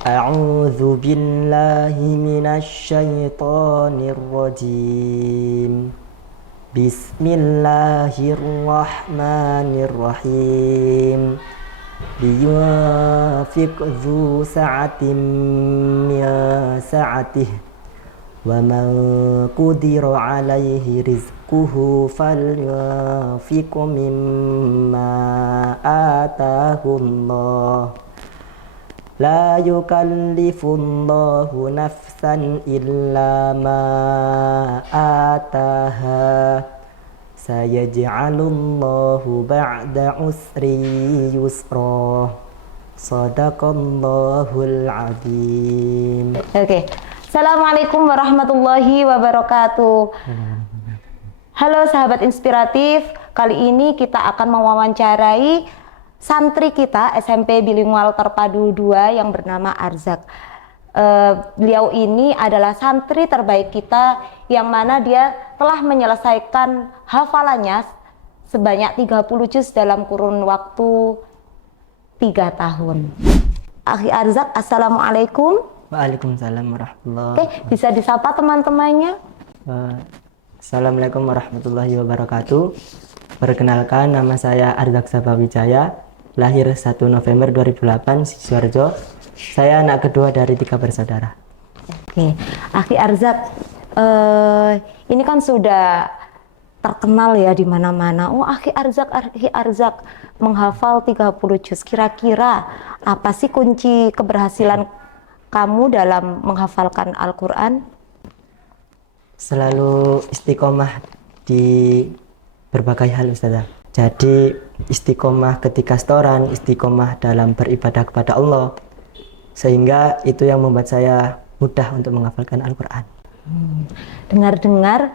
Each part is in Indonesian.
أعوذ بالله من الشيطان الرجيم بسم الله الرحمن الرحيم لينفق ذو سعة من سعته ومن قدر عليه رزقه فلينفق مما آتاه الله لا يكلف الله نفسا إلا ما آتاها سيجعل الله بعد عسر يسرا صدق الله العظيم. Oke. Assalamualaikum warahmatullahi wabarakatuh. Halo sahabat inspiratif, kali ini kita akan mewawancarai santri kita SMP Bilingual Terpadu 2 yang bernama Arzak. Beliau ini adalah santri terbaik kita yang mana dia telah menyelesaikan hafalannya sebanyak 30 juz dalam kurun waktu 3 tahun. Akhi Arzak, assalamualaikum. Waalaikumsalam warahmatullahi Oke, bisa disapa teman-temannya? Assalamualaikum warahmatullahi wabarakatuh. Perkenalkan, nama saya Arzak Sabawijaya, lahir 1 November 2008 Sidoarjo. Saya anak kedua dari 3 bersaudara. Oke, Akhi Arzak, ini kan sudah terkenal ya di mana-mana. Oh, Akhi Arzak menghafal 30 juz. Kira-kira apa sih kunci keberhasilan kamu dalam menghafalkan Al-Quran? Selalu istiqomah di berbagai hal, Ustazah. Jadi istiqomah ketika setoran, istiqomah dalam beribadah kepada Allah, sehingga itu yang membuat saya mudah untuk menghafalkan Al-Quran. Dengar-dengar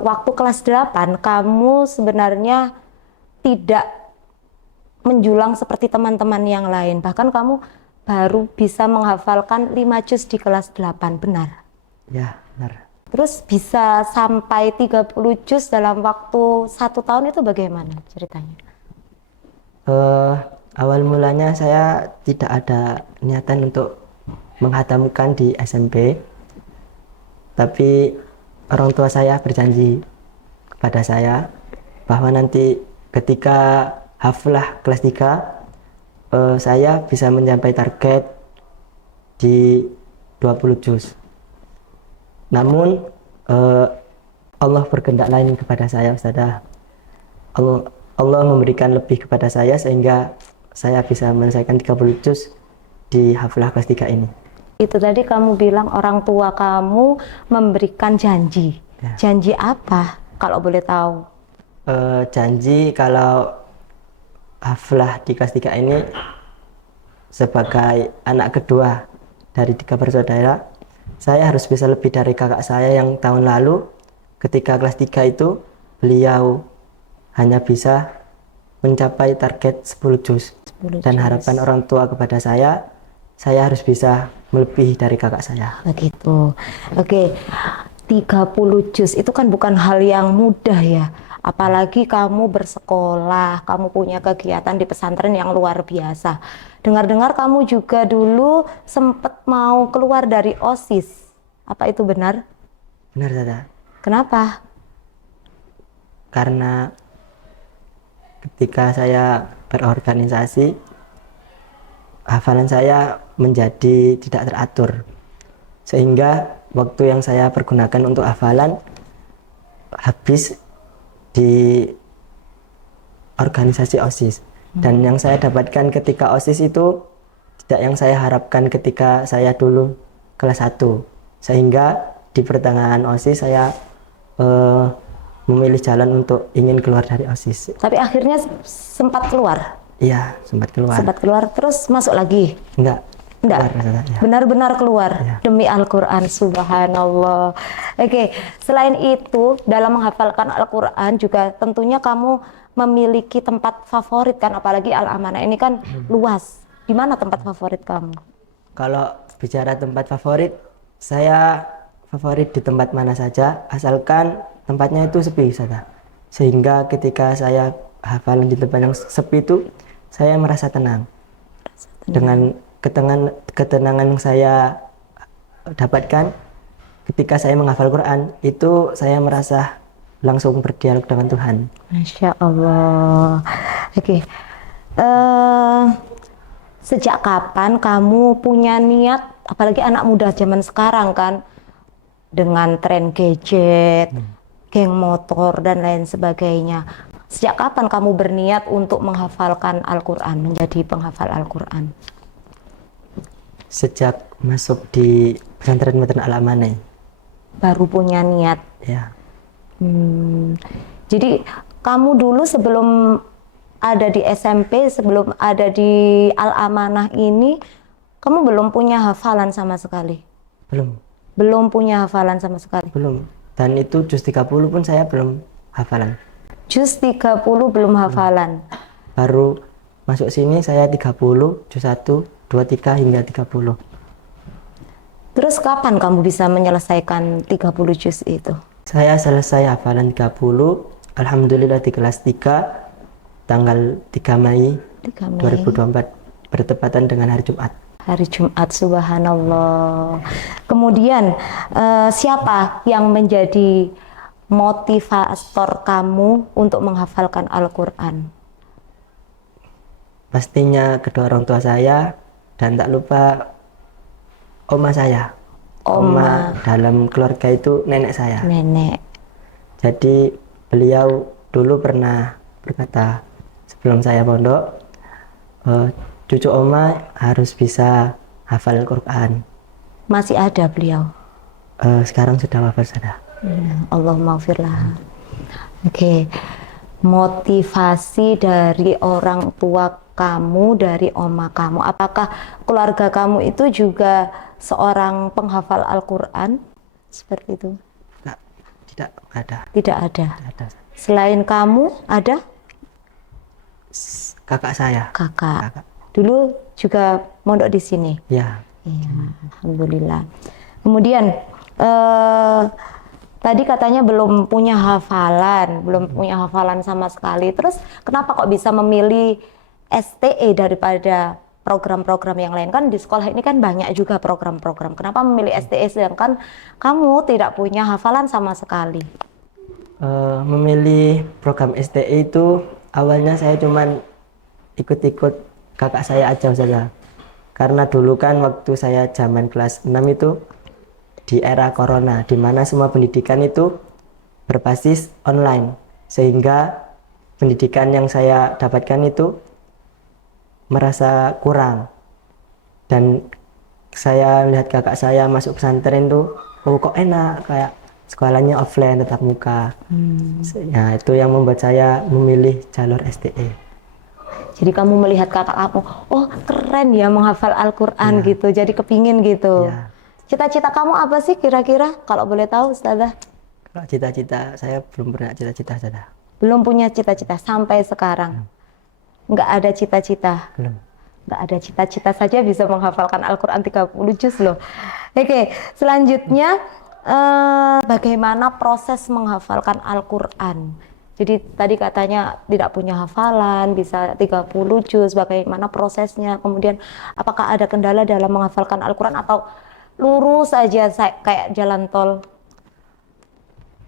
waktu kelas 8 kamu sebenarnya tidak menjulang seperti teman-teman yang lain. Bahkan kamu baru bisa menghafalkan 5 juz di kelas 8, benar? Ya, benar. Terus bisa sampai 30 juz dalam waktu 1 tahun, itu bagaimana ceritanya? Awal mulanya saya tidak ada niatan untuk menghatamkan di SMP, tapi orang tua saya berjanji kepada saya bahwa nanti ketika haflah kelas 3, saya bisa mencapai target di 20 juz. Namun Allah berkehendak lain kepada saya, Ustazah. Allah memberikan lebih kepada saya sehingga saya bisa menyelesaikan 30 juz di haflah kelas 3 ini. Itu tadi kamu bilang orang tua kamu memberikan janji. Ya. Janji apa kalau boleh tahu? Janji kalau haflah di kelas 3 ini sebagai anak kedua dari 3 bersaudara, saya harus bisa lebih dari kakak saya yang tahun lalu ketika kelas 3 itu beliau hanya bisa mencapai target 10 juz. Dan harapan orang tua kepada saya harus bisa melebihi dari kakak saya. Begitu. Oke, 30 juz itu kan bukan hal yang mudah ya. Apalagi kamu bersekolah, kamu punya kegiatan di pesantren yang luar biasa. Dengar-dengar kamu juga dulu sempat mau keluar dari OSIS. Apa itu benar? Benar, Tata. Kenapa? Karena ketika saya berorganisasi, hafalan saya menjadi tidak teratur. Sehingga waktu yang saya pergunakan untuk hafalan habis di organisasi OSIS. Dan yang saya dapatkan ketika OSIS itu tidak yang saya harapkan ketika saya dulu kelas 1. Sehingga di pertengahan OSIS saya memilih jalan untuk ingin keluar dari OSIS. Tapi akhirnya sempat keluar? Iya, sempat keluar. Sempat keluar, terus masuk lagi? Enggak. Enggak, benar-benar keluar ya. Demi Al-Quran, subhanallah. Oke, selain itu dalam menghafalkan Al-Quran juga tentunya kamu memiliki tempat favorit kan, apalagi Al-Amanah ini kan luas. Di mana tempat favorit kamu? Kalau bicara tempat favorit, saya favorit di tempat mana saja, asalkan tempatnya itu sepi saja. Sehingga ketika saya hafalan di tempat yang sepi itu, saya merasa tenang. Dengan ketenangan yang saya dapatkan ketika saya menghafal Quran itu saya merasa langsung berdialog dengan Tuhan. Masya Allah. Oke. Eh, Sejak kapan kamu punya niat, apalagi anak muda zaman sekarang kan, dengan tren gadget, geng motor, dan lain sebagainya. Sejak kapan kamu berniat untuk menghafalkan Al-Quran, menjadi penghafal Al-Quran? Sejak masuk di pesantren Modern Al-Amanah. Baru punya niat. Ya, Jadi kamu dulu sebelum ada di SMP, sebelum ada di Al-Amanah ini, kamu belum punya hafalan sama sekali? belum. Belum punya hafalan sama sekali? Belum. Dan itu juz 30 pun saya belum hafalan. Juz 30 belum hafalan? Baru masuk sini saya 30, juz 1, 2, 3 hingga 30. Terus kapan kamu bisa menyelesaikan 30 juz itu? Saya selesai hafalan 30, alhamdulillah di kelas 3, tanggal 3 Mei 3 Mei 2024, bertepatan dengan hari Jumat. hari Jumat, subhanallah. Kemudian siapa yang menjadi motivator kamu untuk menghafalkan Al-Quran? Pastinya kedua orang tua saya, dan tak lupa oma saya. Oma dalam keluarga itu nenek saya. Nenek. Jadi beliau dulu pernah berkata sebelum saya pondok, cucu oma harus bisa hafal Al-Quran. Masih ada beliau? Sekarang sudah wafat sudah. Allahumma gfirlah. Oke. Motivasi dari orang tua kamu, dari oma kamu, apakah keluarga kamu itu juga seorang penghafal Al-Quran? Seperti itu? Tidak ada. Tidak ada. Tidak ada. Selain kamu ada? Kakak saya. Kakak. Dulu juga mondok di sini? Ya. Iya, alhamdulillah. Kemudian tadi katanya belum punya hafalan sama sekali. Terus kenapa kok bisa memilih STE daripada program-program yang lain? Kan di sekolah ini kan banyak juga program-program. Kenapa memilih STE sedangkan kamu tidak punya hafalan sama sekali? Memilih program STE itu awalnya saya cuman ikut-ikut kakak saya aja saja. Karena dulu kan waktu saya zaman kelas 6 itu di era corona, di mana semua pendidikan itu berbasis online, sehingga pendidikan yang saya dapatkan itu merasa kurang. Dan saya lihat kakak saya masuk pesantren tuh, oh kok enak, kayak sekolahnya offline tetap muka. Ya, itu yang membuat saya memilih jalur STE. Jadi kamu melihat kakak kamu, oh keren ya menghafal Al-Quran gitu, jadi kepingin gitu. Ya. Cita-cita kamu apa sih kira-kira kalau boleh tahu, Ustazah? Kalau cita-cita saya belum pernah cita-cita saja. Belum punya cita-cita sampai sekarang? Nggak ada cita-cita? Belum. Nggak ada cita-cita saja bisa menghafalkan Al-Quran 30 juz loh. Oke, selanjutnya bagaimana proses menghafalkan Al-Quran? Jadi tadi katanya tidak punya hafalan, bisa 30 juz, bagaimana prosesnya? Kemudian apakah ada kendala dalam menghafalkan Al-Quran atau lurus aja kayak jalan tol?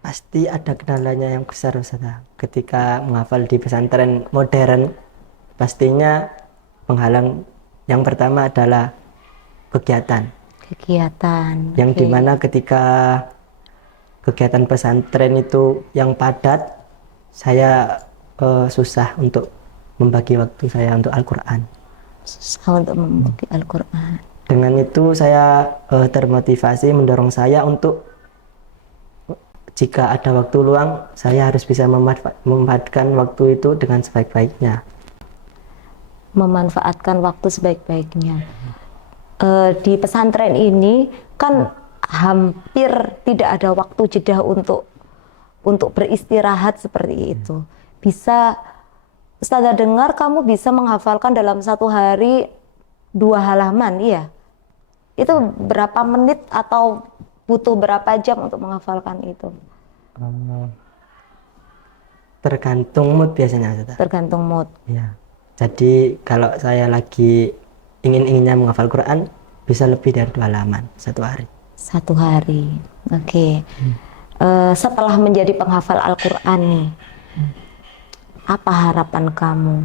Pasti ada kendalanya yang besar, Ustazah. Ketika menghafal di pesantren modern, pastinya penghalang yang pertama adalah kegiatan. Yang dimana ketika kegiatan pesantren itu yang padat, saya susah untuk membagi waktu saya untuk Al-Quran. Susah untuk membagi Al-Quran. Dengan itu saya termotivasi, mendorong saya untuk jika ada waktu luang, saya harus bisa memanfaatkan waktu itu dengan sebaik-baiknya. Memanfaatkan waktu sebaik-baiknya. Di pesantren ini kan hampir tidak ada waktu jeda untuk beristirahat seperti itu. Bisa, Ustazah dengar kamu bisa menghafalkan dalam satu hari 2 halaman, iya? Itu berapa menit atau butuh berapa jam untuk menghafalkan itu? Tergantung mood biasanya, Ustazah. Tergantung mood. Ya. Jadi kalau saya lagi ingin-inginnya menghafal Quran bisa lebih dari 2 halaman satu hari. 1 hari. Oke. Setelah menjadi penghafal Al-Quran nih, apa harapan kamu?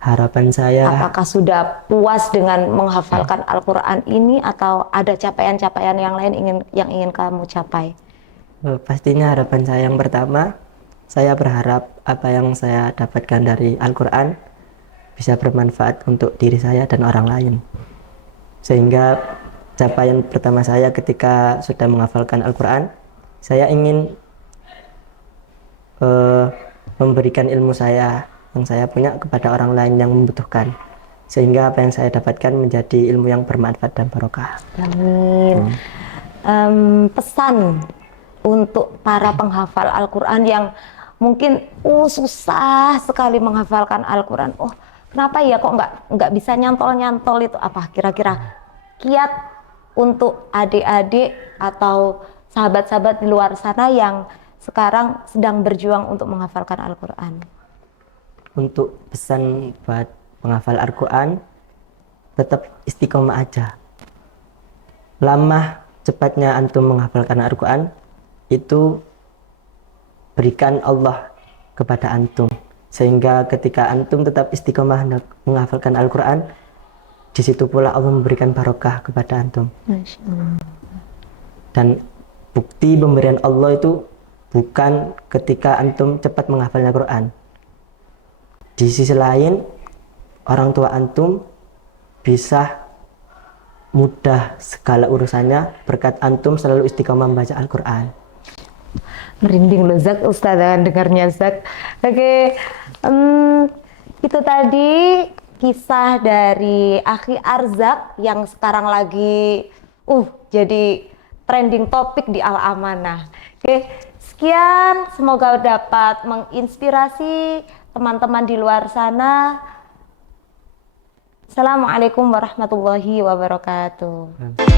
Harapan saya, Apakah sudah puas dengan menghafalkan Al-Quran ini atau ada capaian-capaian yang lain yang ingin kamu capai? pastinya harapan saya yang pertama, saya berharap apa yang saya dapatkan dari Al-Quran bisa bermanfaat untuk diri saya dan orang lain. Sehingga capaian pertama saya ketika sudah menghafalkan Al-Quran, saya ingin memberikan ilmu saya yang saya punya kepada orang lain yang membutuhkan. Sehingga apa yang saya dapatkan menjadi ilmu yang bermanfaat dan barokah. Amin. Pesan untuk para penghafal Al-Quran yang mungkin susah sekali menghafalkan Al-Quran. Oh, kenapa ya kok nggak bisa nyantol-nyantol itu? Apa kira-kira kiat untuk adik-adik atau sahabat-sahabat di luar sana yang sekarang sedang berjuang untuk menghafalkan Al-Quran? Untuk pesan buat penghafal Al-Quran, tetap istiqomah aja. Lama cepatnya antum menghafalkan Al-Quran, itu berikan Allah kepada antum. Sehingga ketika antum tetap istiqomah menghafalkan Al-Quran, di situ pula Allah memberikan barokah kepada antum. Masya Allah. Dan bukti pemberian Allah itu bukan ketika antum cepat menghafalnya Quran. Di sisi lain, orang tua antum bisa mudah segala urusannya berkat antum selalu istiqomah membaca Al-Quran. Merinding loh Zak, Ustazah dengarnya Zak. Oke, itu tadi kisah dari Akhi Arzak yang sekarang lagi jadi trending topik di Al-Amanah. Oke, sekian, semoga dapat menginspirasi teman-teman di luar sana. Assalamualaikum warahmatullahi wabarakatuh.